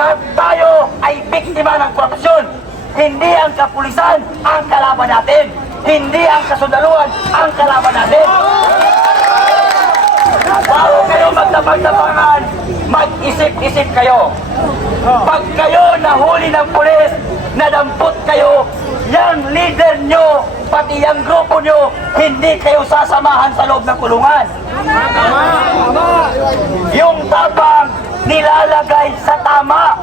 Lahat tayo ay biktima ng korupsyon. Hindi ang kapulisan ang kalaban natin. Hindi ang kasundaluhan ang kalaban natin. Bago kayo magtapag-tapangan, mag-isip-isip kayo. Pag kayo nahuli ng pulis, nadampot kayo, yung leader nyo, pati yung grupo nyo, hindi kayo sasamahan sa loob ng kulungan. Yung tapang nilalagay sa tama.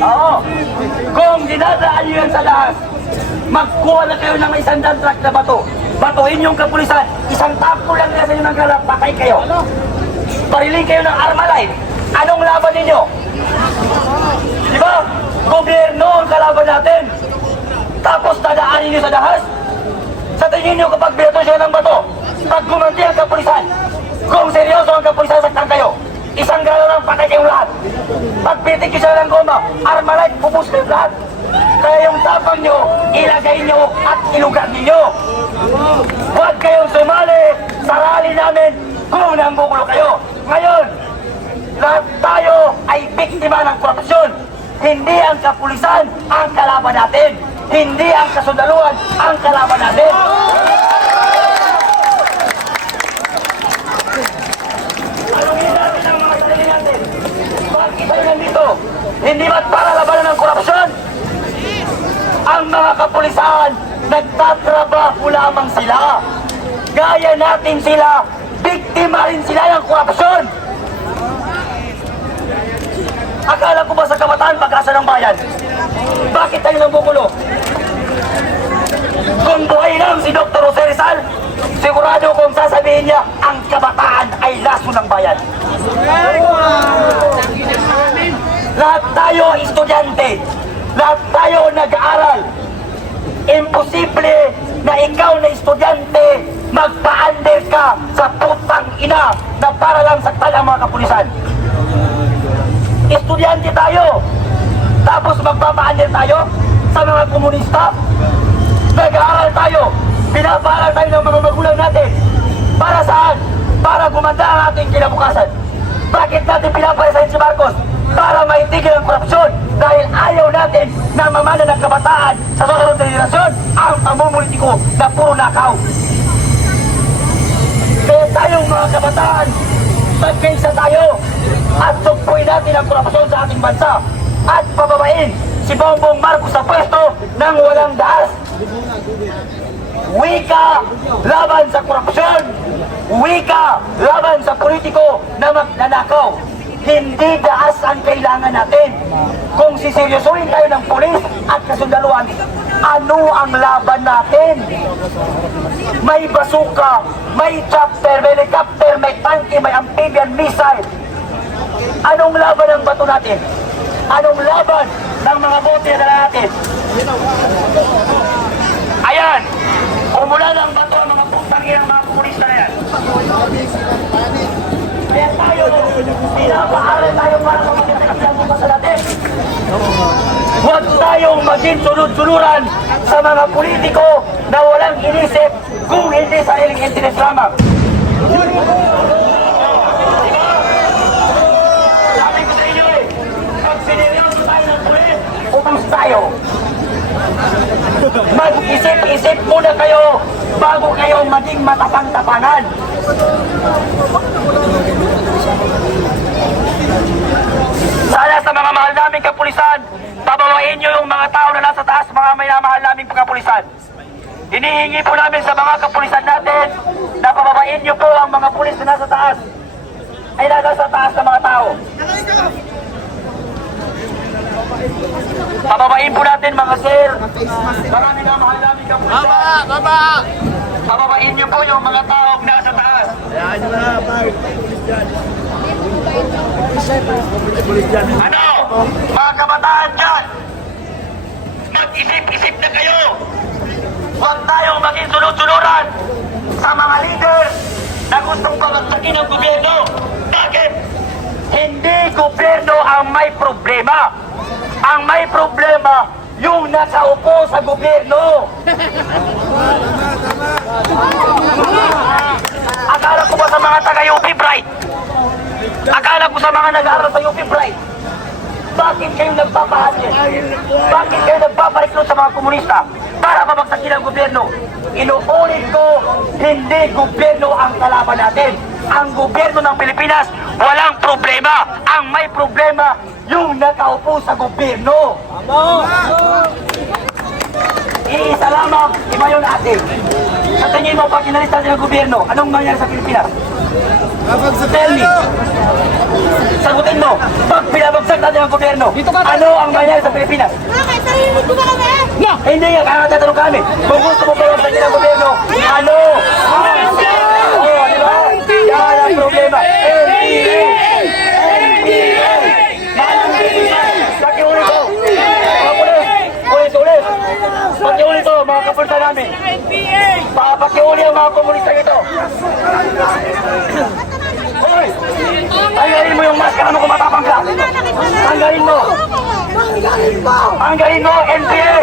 Oo. Kung dinadaan nyo yan sa lahat, magkuha na kayo ng 100 truck na bato. Batuhin yung kapulisan, isang tapo lang nila sa inyo ng galap, patay kayo. Pariling kayo ng Armalite. Anong laban ninyo? Di ba? Gobyerno ang kalaban natin. Tapos dadaanin nyo sa dahas. Sa tingin nyo kapag binato siya ng bato, pag gumanti ang kapulisan, kung seryoso ang kapulisan, saktan kayo. Isang gano'n lang, patay kayong lahat. Pag pitik siya ng goma, Armalite, pupus kayo lahat. Kaya yung tapang nyo, ilagay nyo at ilugar ninyo. Huwag kayong sumali sa rally namin kung nanggugulo kayo. Ngayon, lahat tayo ay biktima ng korupsyon. Hindi ang kapulisan ang kalaban natin. Hindi ang kasundaluhan ang kalaban natin. Tanungin natin ang mga sarili natin. Bakit tayo nandito? Hindi ba't para labanan ng korupsyon? Ang mga kapulisan, nagtatrabaho lamang sila. Gaya natin sila, biktima rin sila ng korupsyon. Akala ko ba sa kabataan pag-asa ng bayan? Bakit tayo nanggugulo? Kung buhay lang si Dr. Jose Rizal, sigurado kong sasabihin niya, ang kabataan ay laso ng bayan. Lahat tayo estudyante, lahat tayo nag-aaral. Imposible na ikaw na estudyante magpa-under ka sa putang ina na para lang saktan ang mga kapulisan. Estudyante tayo, tapos magpapa-under tayo sa mga komunista. Nag-aaral tayo, pinapaaral tayo ng mga magulang natin. Para saan? Para gumanda ang ating kinabukasan. Bakit natin pinapalasahin si Marcos? Para maitigil ang korupsyon. Dahil ayaw natin na mamana ng kabataan sa susunod na henerasyon ang pamumulitiko na puro nakaw. Kaya tayong mga kabataan, magkaisa tayo at sugpuin natin ang korupsyon sa ating bansa at pababain si Bongbong Marcos sa pwesto ng walang daas. Wika laban sa korupsyon, wika laban sa politiko na magnanakaw. Hindi daas ang kailangan natin. Kung siseryosohin tayo ng pulis at kasundaluhan, ano ang laban natin? May basuka, may chopper, may helicopter, may tanke, may amphibian missile. Anong laban ang bato natin? Anong laban ng mga bote na natin? Ayan! Umula ng bato ang mga putang ng mga komunista na yan. Kaya tayo, pinapaaral tayo para sa mga kinakabukasan natin. Huwag tayong maging sunod-sunuran sa mga politiko na walang inisip kung hindi sariling interes lamang. Sabi ko sa inyo pag sineryoso tayo ng pulis, ubus tayo. Mag-isip-isip muna kayo bago kayo maging matapang-tapangan. Sana sa mga mahal naming kapulisan, pabawain nyo yung mga tao na nasa taas, mga may namahal naming kapulisan. Hinihingi po namin sa mga kapulisan natin na pabawain nyo po ang mga pulis na nasa taas. Ay nasa taas ng mga tao. Pababain po natin mga sir, mga minamahal namin kapulisan. Pababain nyo po yung mga taong nasa taas. Ano? Mga kabataan dyan, mag-isip-isip na kayo. Huwag tayong maging sunod-sunuran sa mga leader na gustong pagagsakin ng gobyerno. Bakit? Hindi gobyerno ang may problema. Ang may problema, yung nakaupo sa gobyerno. Akala ko ba sa mga taga-UP Bright? Akala ko sa mga nag-aaral sa UP Bright? Bakit kayo nagpapahasin? Bakit kayo nagpapareklot sa mga komunista para babagsakin ang gobyerno? Inuulit ko, hindi gobyerno ang kalaban natin. Ang gobyerno ng Pilipinas, walang problema. Ang may problema, yung nakaupo sa gobyerno. Iisa lamang, iba yun natin. Sa tingin mo, pag inalis natin ang gobyerno, anong mangyari sa Pilipinas? Tell me. Sagutin mo, pag pinabagsak natin ang gobyerno, ano ang mangyari sa Pilipinas? Hindi nga, kaya tatanong kami. Kung gusto mo pinabagsakin ang gobyerno, ano? Oh, di ba? Yan ang problema. NPA! NPA! Pakiulit ko! Ulit! Pakiulit ko, mga kapulsa namin. Pakiulit ang mga komunista ito. Hoy! Tanggalin mo yung maskara mo kung matapang ka. Tanggalin mo. Tanggalin mo, NPA!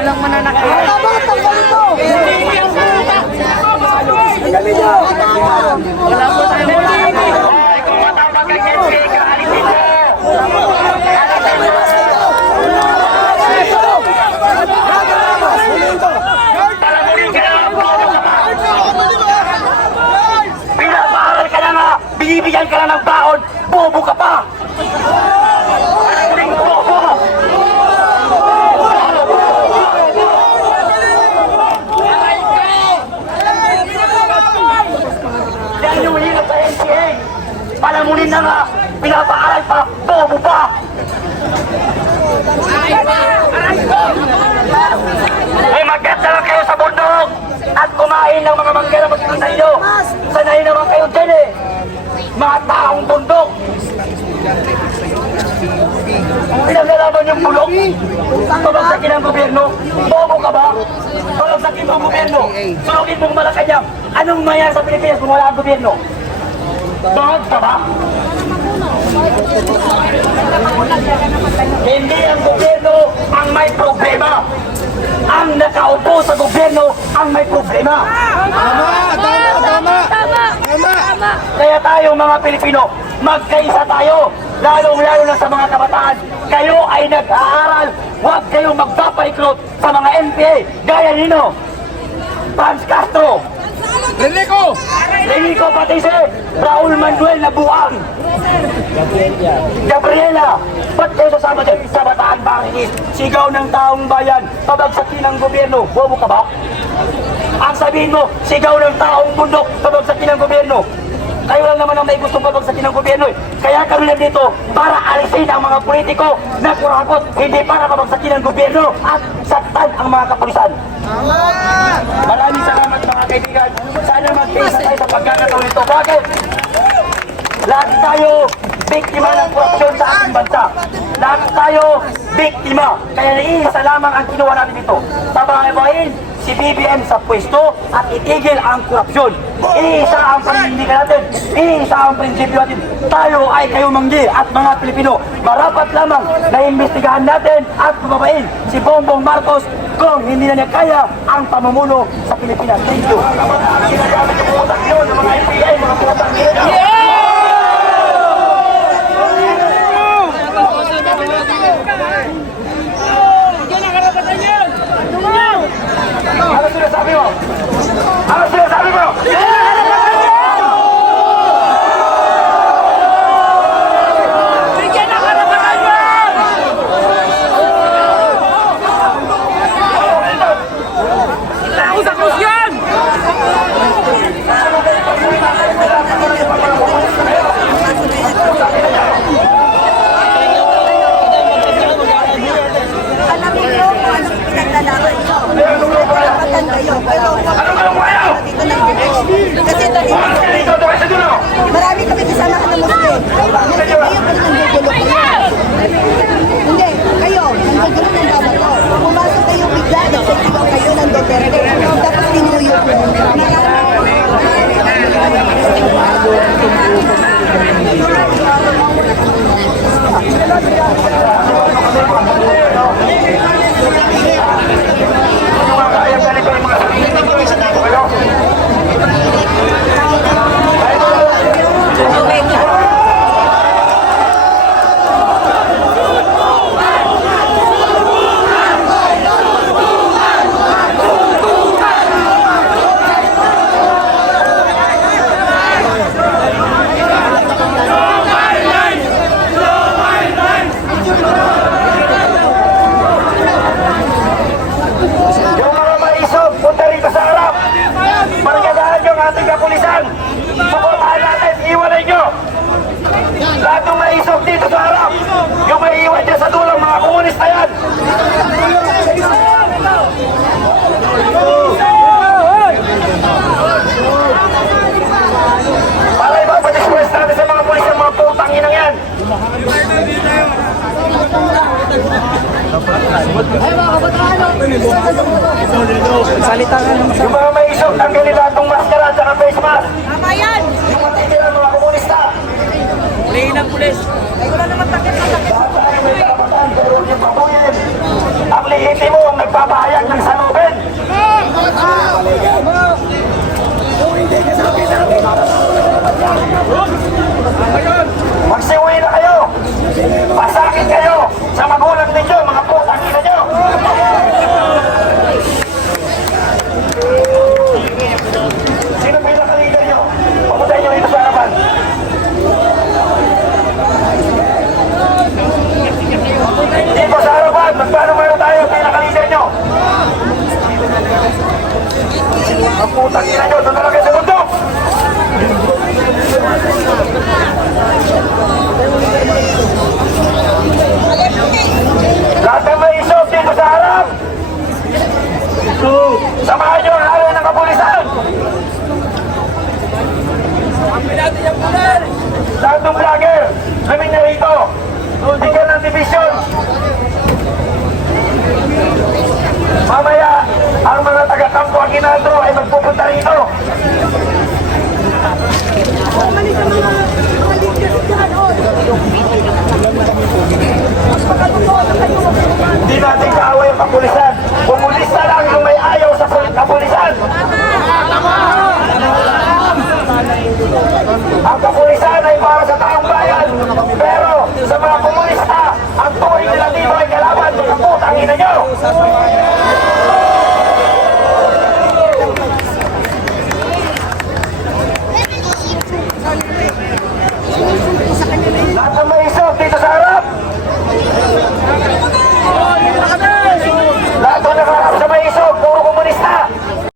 Walang mananakit. Wala po tayo. Kung matapang ka, NPA, kaalisin mo! Pinapaaral ka na nga! Binibigyan ka na ng baon! Bobo ka pa! Bobo! Yan yung hirap sa NPA! Palamunin na nga! Pinapaaral pa! Bobo pa! Umakyat na lang kayo sa bundok at kumain ng mga mangga na magkita inyo. Sanay naman kayo dyan eh. Mga taong bundok. Pinaglalaban yung bulok. Pabagsakin ang gobyerno. Bobo ka ba? Pabagsakin mo ang gobyerno. Sulugin mong Malacanang. Anong mayroon sa Pilipinas kung wala ang gobyerno? Bangag ka ba? Hindi ang gobyerno ang may problema. Ang nakaupo sa gobyerno ang may problema. Tama. Kaya tayo mga Pilipino, magkaisa tayo. Lalong-lalo na sa mga kabataan. Kayo ay nag-aaral. Huwag kayong magpapaiklot sa mga NPA. Gaya nino. Franz Castro. Renico Patise, Raul Manuel Nabuang, Gabriela. Ba't kayo sasama dyan? Sa Bataan Bakit? Sigaw ng taong bayan, pabagsakin ng gobyerno. Bobo ka ba? Ang sabihin mo, sigaw ng taong bundok, pabagsakin ng gobyerno. Kayo lang naman ang may gustong pabagsakin ng gobyerno eh. Kaya kami lang dito para alisin ang mga politiko na kurakot, hindi para pabagsakin ng gobyerno at saktan ang mga kapulisan. Maraming salamat mga kaibigan. Sana mag-tesa tayo sa pagkakataon nito. Bakit? Lahat tayo biktima ng korupsyon sa ating bansa. Lahat tayo biktima. Kaya iisa lamang ang kinuha natin dito. Tabahin si BBM sa pwesto at itigil ang korupsyon. Iisa ang panindigan natin. Iisa ang prinsipyo natin. Tayo ay kayumanggi at mga Pilipino. Marapat lamang na imbestigahan natin at pababain si Bongbong Marcos kung hindi na niya kaya ang pamumuno sa Pilipinas. Thank you. Ano sinasabi mo? Ano sinasabi mo? Usap-usap yan! Salita nga naman. Yung mga may isok ng ganitong maskara at saka face mask. Tama yan! Yung matitira mga komunista. Huliin ang pulis. Ay, wala naman takip na takip. Lahat tayo may karapatan, pero huwag yung pabuyin. Ang lihiti mo ang nagpapahayag ng salubin. Magsiuwi na kayo. Pasakit kayo sa magulang ninyo, mga putang ina nyo. Sino pinaka-leader nyo? Papunta nyo dito sa harapan. Dito sa harapan, magkano meron tayo pinaka-leader nyo? Ang putang ina nyo, doon talaga sa bundok. Lahat ng may isok dito sa harap. Samahan nyo ang araw ng kapulisan. Lahat ng vlogger, lamin na rito. Bigyan ng division. Mamaya, ang mga taga-kampo ang ginado